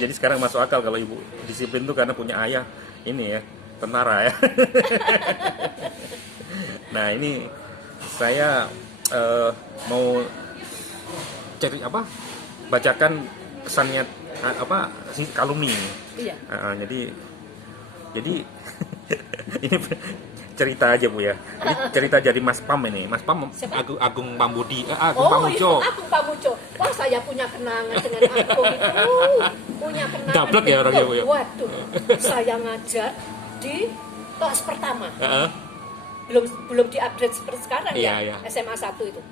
Jadi sekarang masuk akal kalau ibu disiplin tuh karena punya ayah ini ya, tentara ya. Nah ini saya mau cari apa? Bacakan kesannya apa si kalumi. Iya. Jadi ini cerita aja Bu ya. Ini cerita dari Mas Pam ini. Mas Pam Agung Pambudi, Agung Pamuco. Agung Pamuco. Wah, saya punya kenangan dengan Agung itu. Punya kenangan. Dablek ya orangnya Bu ya. Waduh. Saya ngajar di kelas pertama. Belum di-upgrade seperti sekarang ya. SMA 1 itu.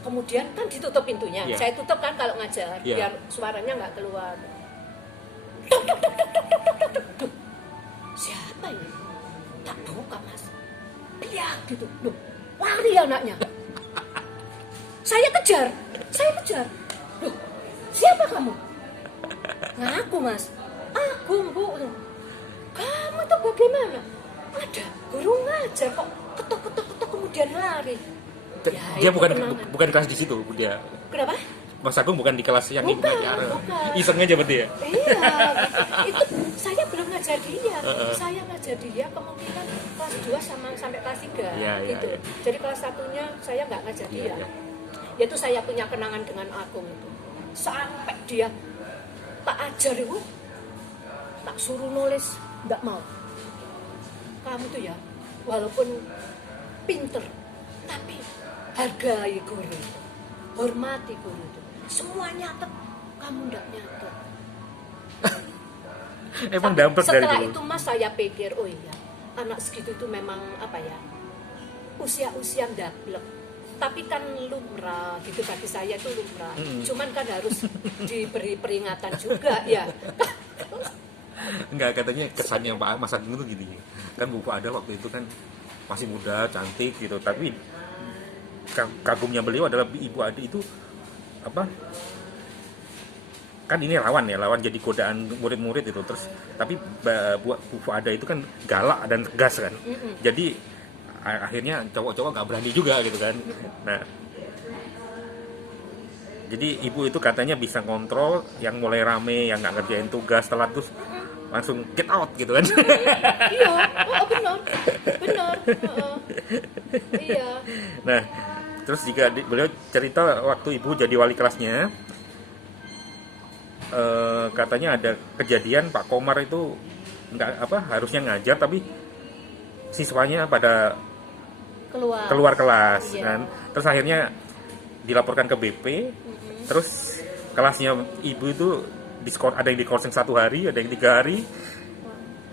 Kemudian kan ditutup pintunya. Saya tutup kan kalau ngajar biar suaranya nggak keluar. Tuk, tuk, tuk, tuk, tuk, tuk, tuk, tuk, tuk. Siapa ini? Tak buka Mas. Biar gitu. Loh, lari anaknya. Saya kejar. Loh, siapa kamu? Ngaku Mas. Agung Bu. Kamu tuh bagaimana? Ada guru ngajar kok ketok kemudian lari. Dia bukan kelas di situ dia. Kenapa? Mas Agung bukan di kelas yang bukan. Iseng aja berarti ya? Iya, itu saya belum ngajar dia. Saya ngajar dia kemungkinan kelas 2 sampai kelas 3 gitu. Jadi kelas 1-nya saya nggak ngajar dia. Yaitu saya punya kenangan dengan Agung itu. Sampai dia tak ajar itu, tak suruh nulis, nggak mau. Kamu tuh ya, walaupun pinter, tapi hargai guru, hormati guru itu. Semua nyatet, kamu nggak nyatet. Emang dampet dari dulu. Setelah itu Mas saya pikir, oh iya, anak segitu itu memang apa ya, usia dablek. Tapi kan lumrah, gitu bagi saya itu lumrah. Cuman kan harus diberi peringatan juga ya. Enggak, katanya kesannya Pak Mas Agung itu gini. Kan Bu Ada waktu itu kan masih muda, cantik gitu, tapi kagumnya beliau adalah Ibu Ade itu apa? Kan ini lawan jadi godaan murid-murid itu terus. Tapi buat Bu Ada itu kan galak dan tegas kan. Jadi akhirnya cowok-cowok nggak berani juga gitu kan. Nah, jadi ibu itu katanya bisa kontrol yang mulai rame, yang nggak ngerjain tugas telat terus langsung get out gitu kan. Iya, benar. Iya. Nah, terus jika beliau cerita waktu ibu jadi wali kelasnya, katanya ada kejadian Pak Komar itu harusnya ngajar tapi siswanya pada keluar kelas kan. Terus akhirnya dilaporkan ke BP. Terus kelasnya ibu itu ada yang diskorsing 1 hari, ada yang 3 hari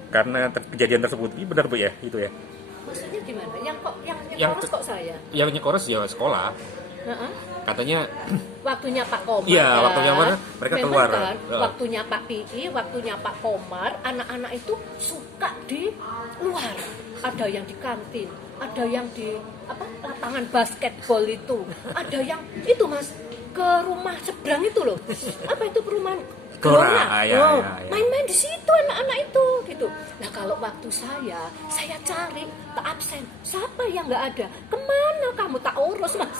karena kejadian tersebut. Ini benar Bu ya itu ya? Maksudnya gimana? Yang kok saya? Yang nyekores ya sekolah. Katanya waktunya Pak Komar. Iya, waktunya mereka keluar. Kan, waktunya Pak PI, waktunya Pak Komar, anak-anak itu suka di luar. Ada yang di kantin, ada yang di lapangan basketball itu, ada yang itu Mas ke rumah seberang itu loh. Apa itu perumahan? Gelora. Main-main di situ anak-anak itu gitu. Nah kalau waktu saya cari tak absen. Siapa yang nggak ada? Kemana kamu tak urus Mas?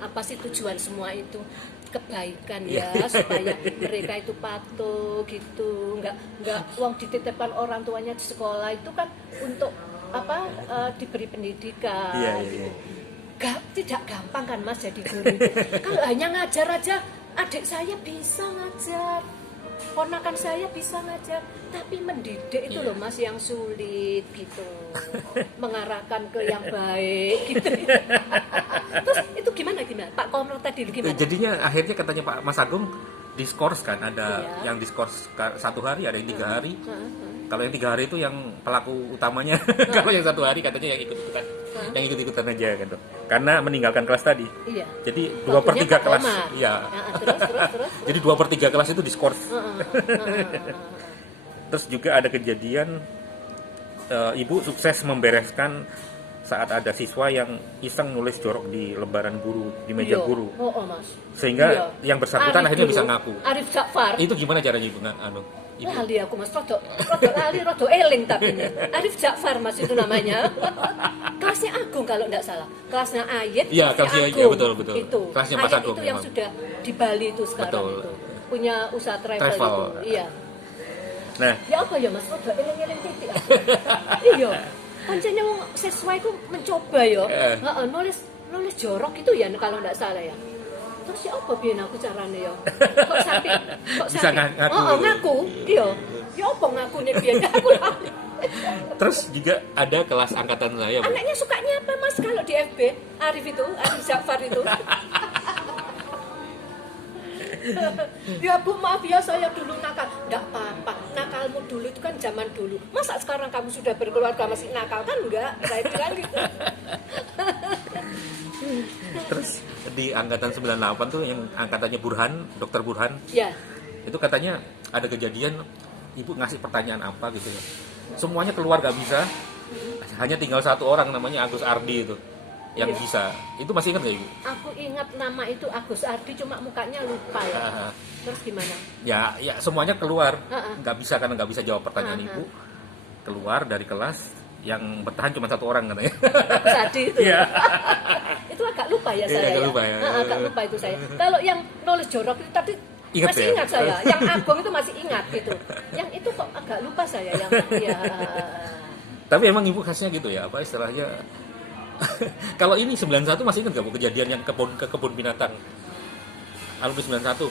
Apa sih tujuan semua itu? Kebaikan ya, supaya mereka itu patuh gitu, nggak uang dititipkan orang tuanya di sekolah itu kan untuk diberi pendidikan. Gitu. Tidak gampang kan Mas jadi guru. Kalau hanya ngajar aja, adik saya bisa ngajar, ponakan saya bisa ngajar, tapi mendidik itu loh Mas yang sulit gitu, mengarahkan ke yang baik gitu. Terus itu gimana Pak Komar tadi gimana? Jadinya akhirnya katanya Pak Mas Agung diskors kan, ada yang diskors 1 hari, ada yang 3 hari. Kalau yang 3 hari itu yang pelaku utamanya. Kalau yang 1 hari katanya yang ikut-ikutan aja gitu. Karena meninggalkan kelas tadi. Iya. Jadi 2/3 kelas. Iya. Terus. Jadi 2/3 kelas itu diskors. Terus juga ada kejadian ibu sukses membereskan saat ada siswa yang iseng nulis jorok di lembaran guru, di meja guru. Mas. Sehingga yang bersangkutan akhirnya bisa ngaku. Arif Ja'far. Itu gimana caranya Ibu? Lali aku Mas, rodo eling tapi Arif Ja'far Mas itu namanya. Kelasnya Agung kalau enggak salah. Kelasnya Ayet. Iya, kelasnya Agung. Ya, betul. Itu. Kelasnya Mas Agung. Itu yang sudah di Bali itu sekarang. Betul. Itu. punya usaha travel. Itu. Iya. Nah, ya apa ya Mas? Udah eling-eling titik aku. Iya. Pancene wong sesuai ku mencoba ya. Heeh, nulis jorok itu ya kalau enggak salah ya. Terus ya apa biyen aku carane ya? Kok sampai bisa ngaku. Ngaku. Iya. Ya apa ngakune biyen aku. Terus juga ada kelas angkatan saya, Bu. Anaknya sukanya apa Mas kalau di FB? Arif Jafar itu. Ya Bu, maaf ya saya dulu nakal. Enggak apa-apa, nakalmu dulu itu kan zaman dulu. Masa sekarang kamu sudah berkeluarga masih nakal? Kan enggak, saya bilang gitu. Terus di angkatan 98 tuh yang angkatannya Burhan, Dokter Burhan. Ya. Itu katanya ada kejadian ibu ngasih pertanyaan apa gitu ya. Semuanya keluar gak bisa. Hanya tinggal satu orang namanya Agus Ardi itu yang bisa. Itu masih ingat gak Ibu? Aku ingat nama itu Agus Ardi, cuma mukanya lupa ya. Terus gimana? Ya semuanya keluar. Nggak bisa karena nggak bisa jawab pertanyaan Ibu. Keluar dari kelas, yang bertahan cuma satu orang katanya. Agus Ardi itu. Iya. Itu agak lupa ya saya. Agak lupa ya. Agak lupa itu saya. Kalau yang nulis jorok itu tadi masih ingat saya. Yang Agung itu masih ingat gitu. Yang itu kok agak lupa saya yang ya. Tapi emang Ibu khasnya gitu ya, apa istilahnya? Kalau ini 91 masih ingat gak Bu kejadian yang ke kebun binatang alumni 91?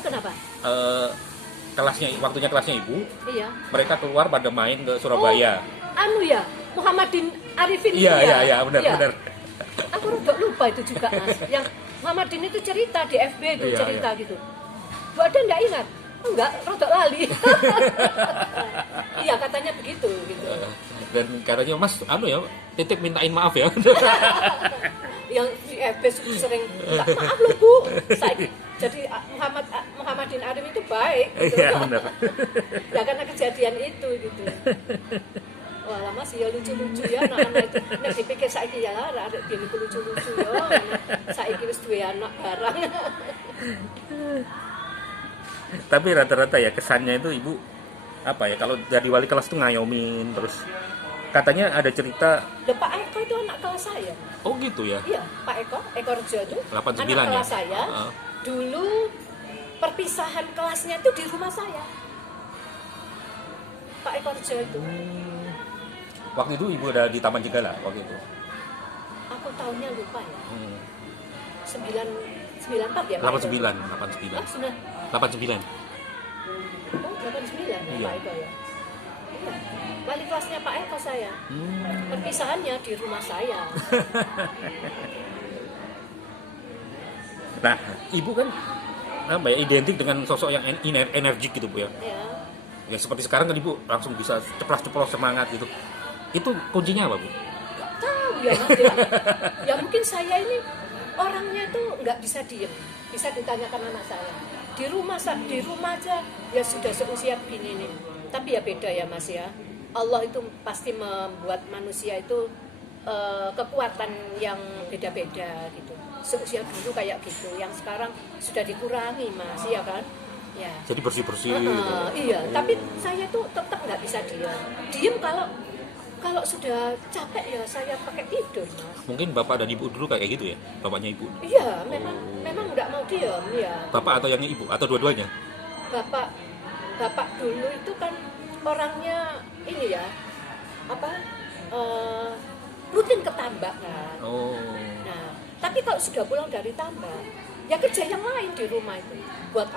Kenapa? Waktunya kelasnya Ibu. Iya. Mereka keluar pada main ke Surabaya. Ya, Muhammadin Arifin. Iya, benar. Aku rada lupa itu juga Mas. Yang Muhammadin itu cerita di FB itu cerita gitu. Bu Ada enggak ingat? Enggak, rada lali. Iya, katanya begitu gitu. Dan katanya Mas, titip mintain maaf ya. Yang di FB sering minta maaf loh Bu. Jadi Muhammadin Arif itu baik gitu. Iya, benar. Ya karena kejadian itu gitu. Wah, lama sih ya lucu-lucu ya anak-anak itu. Nek dipikir saiki ya lara arek dhewe lucu-lucu ya. Saiki wis duwe anak barang. Tapi rata-rata ya kesannya itu Ibu apa ya, kalau dari wali kelas tuh ngayomin, terus katanya ada cerita Pak Eko itu anak kelas saya. Oh gitu ya? Iya, Pak Eko Rejo itu 89 anak kelas ya? saya. Dulu perpisahan kelasnya itu di rumah saya. Pak Eko Rejo itu. Waktu itu Ibu ada di Taman Jenggala waktu itu? Aku tahunnya lupa ya. 94 ya? 89. Sudah. 89. Oh, 89 ya Iya. Pak Eko ya. Iya. Wali kelasnya Pak Eko saya. Perpisahannya di rumah saya. Nah, Ibu kan identik dengan sosok yang energik gitu Bu ya. Ya. Ya seperti sekarang kan Ibu langsung bisa ceplas-ceplos semangat gitu. Itu kuncinya apa Bu? Gak tahu ya Mas. Ya mungkin saya ini orangnya tuh nggak bisa diem. Bisa ditanyakan anak saya. Di rumah aja ya sudah seusia begini nih. Tapi ya beda ya Mas ya. Allah itu pasti membuat manusia itu kekuatan yang beda-beda gitu. Seusia dulu kayak gitu, yang sekarang sudah dikurangi Mas, ya kan? Ya. Jadi bersih-bersih. Iya, tapi saya tuh tetap nggak bisa diem kalau sudah capek ya saya pakai tidur Mas. Mungkin Bapak dan Ibu dulu kayak gitu ya, bapaknya Ibu? Iya, memang nggak mau diem ya. Bapak atau yang Ibu atau dua-duanya? Bapak dulu itu kan orangnya ini ya, rutin ke tambak kan. Nah, tapi kalau sudah pulang dari tambak, ya kerja yang lain di rumah itu. Buat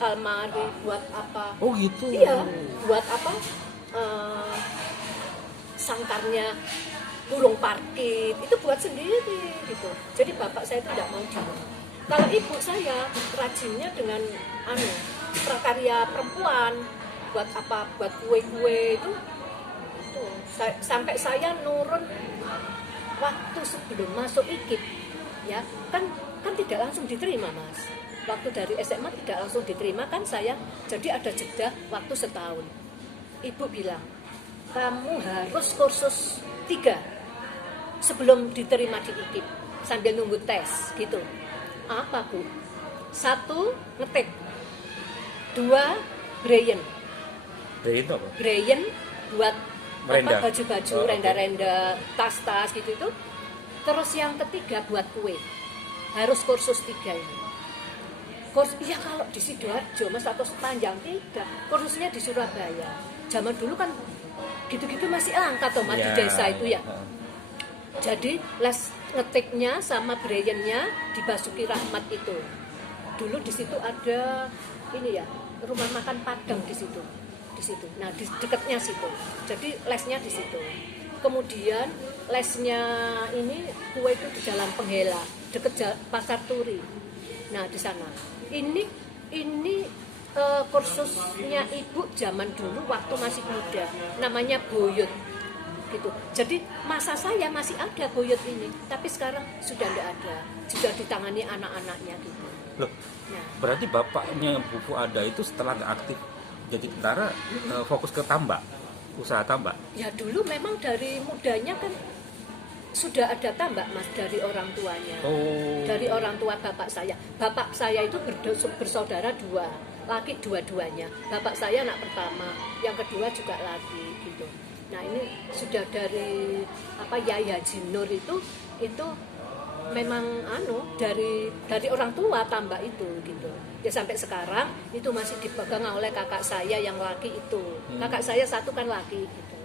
almari, buat apa. Oh gitu? Iya, buat sangkarnya burung parkit, itu buat sendiri gitu. Jadi bapak saya itu tidak mau diem. Kalau ibu saya rajinnya dengan prakarya perempuan, buat kue-kue itu sampai saya nurun waktu sebelum masuk IKIP ya kan tidak langsung diterima Mas. Waktu dari SMA tidak langsung diterima kan saya, jadi ada jeda waktu setahun. Ibu bilang kamu harus kursus 3 sebelum diterima di IKIP sambil nunggu tes gitu. Apa Bu? 1 ngetik, 2 braille. Braille buat baju-baju, renda-renda, tas-tas gitu itu. Terus yang ketiga buat kue. Harus kursus 3 ini. Iya kalau di Sidoarjo Mas atau sepanjang tidak, kursusnya di Surabaya. Zaman dulu kan gitu-gitu masih langka toh Mas di desa itu ya. Jadi les ngetiknya sama braillenya di Basuki Rahmat itu. Dulu di situ ada ini ya, rumah makan Padang di situ. Di situ. Nah, di dekatnya situ. Jadi lesnya di situ. Kemudian lesnya ini kue itu di Jalan Penghela, dekat Pasar Turi. Nah, di sana. Ini kursusnya ibu zaman dulu waktu masih muda, namanya Boyut gitu. Jadi masa saya masih ada Boyut ini, tapi sekarang sudah tidak ada, sudah ditangani anak-anaknya gitu. Loh, nah, berarti bapaknya Bu Fuada itu setelah nggak aktif jadi tentara fokus ke tambak, usaha tambak? Ya dulu memang dari mudanya kan sudah ada tambak Mas dari orang tuanya. Dari orang tua bapak saya. Bapak saya itu bersaudara 2, laki dua-duanya. Bapak saya anak pertama, yang kedua juga laki gitu. Nah ini sudah dari Yaya Jinur itu memang dari orang tua tambak itu gitu. Ya sampai sekarang itu masih dipegang oleh kakak saya yang laki itu. Kakak saya satu kan laki gitu.